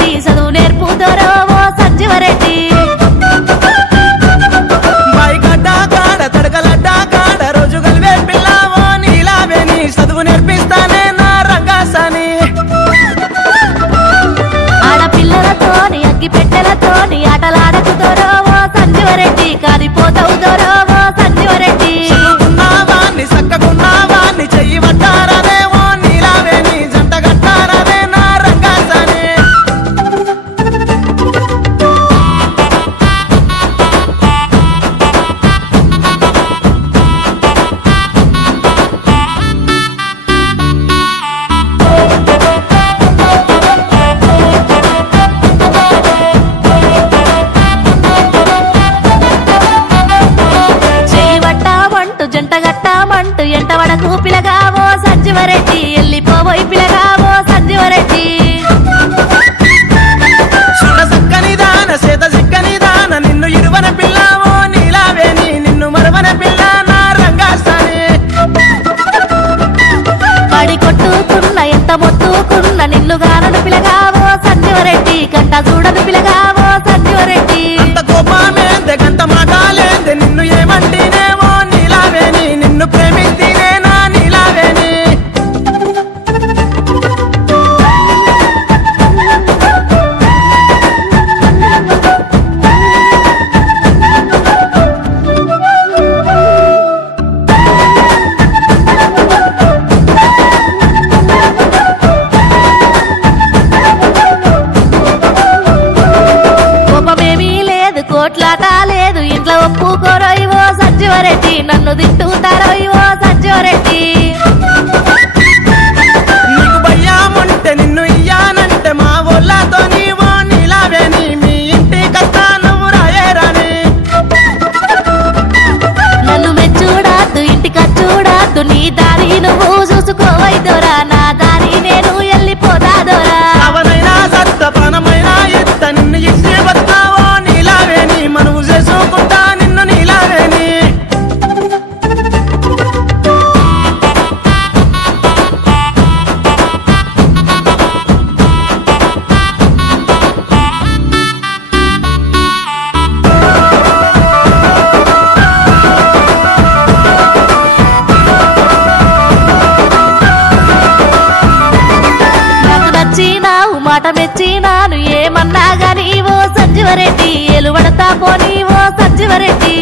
సంజీవరెడ్డి చదువు నేర్పుతారో ఓ సంజీవరెడ్డి బాయిగడ్డ కాడ తడకలడ్డ కాడ రోజు గలివే పిల్లవో నీలావేని చదువు నేర్పిస్తానే నా రంగాసాని ఆడపిల్లలతోని అగ్గి పెట్టెలతోని ఆటలాడకుతారో ఓ సంజీవరెడ్డి కాలిపోతావుతారో ఓ సంజీవరెడ్డి చదువుకున్నావాన్ని చక్కకున్నావాన్ని చెయ్యి పట్టారదేమో నీలావేని జంట గట్టారదే నా రంగాసాని జంట గట్టామంటూ ఎంట వడకు పిలగావో సంజీవరెడ్డి ఎల్లిపోబోయి పిలగావో సంజీవరెడ్డి చూడ చక్కని దాన చేత చిక్కని దాన నిన్ను ఇరువన పిల్లవో నీలావేని నిన్ను మరువన పిల్ల నా రంగాసాని పడి కొట్టుకున్న ఎంత మొత్తుకున్న నిన్ను గానను పిలగావో సంజీవరెడ్డి గంట చూడను పిలగావో సంజీవరెడ్డి అంత కోపమేందే గంత మాటలేందే నిన్ను ఏమంటేనేమో నీలావేని నిన్ను ప్రేమిస్తేనే నా నీలావేని కోపమేమీ లేదు కోట్లాట లేదు ఇంట్లో ఒప్పుకోరోయివో సంజీవరెడ్డి నన్ను తిట్టుతారోయివో సంజీవరెడ్డి నీకు భయ్యాముంటే నిన్ను ఇయ్యానంటే మా ఊళ్ళతో నీవో నీలావేని మీ ఇంటి కథ నువ్వు రాయేరాని నన్ను మెచ్చుడాద్దు ఇంటికి చూడాద్దు నీ దారి నువ్వు చూసుకోవైదోరా నా దారి నేను వెళ్ళిపోతాదోరా అవనైనా సత్త పనమైనా ఎత్త నిన్ను ఇచ్చి బతావో నీలావేని మనవు చేసుకుంటా నిన్ను నీలావేని నాకు నచ్చినావు మాట మెచ్చినాను ఏమన్నా గాని ఓ సంజీవరెడ్డి ఎలువడతా పోనీ ఓ సంజీవరెడ్డి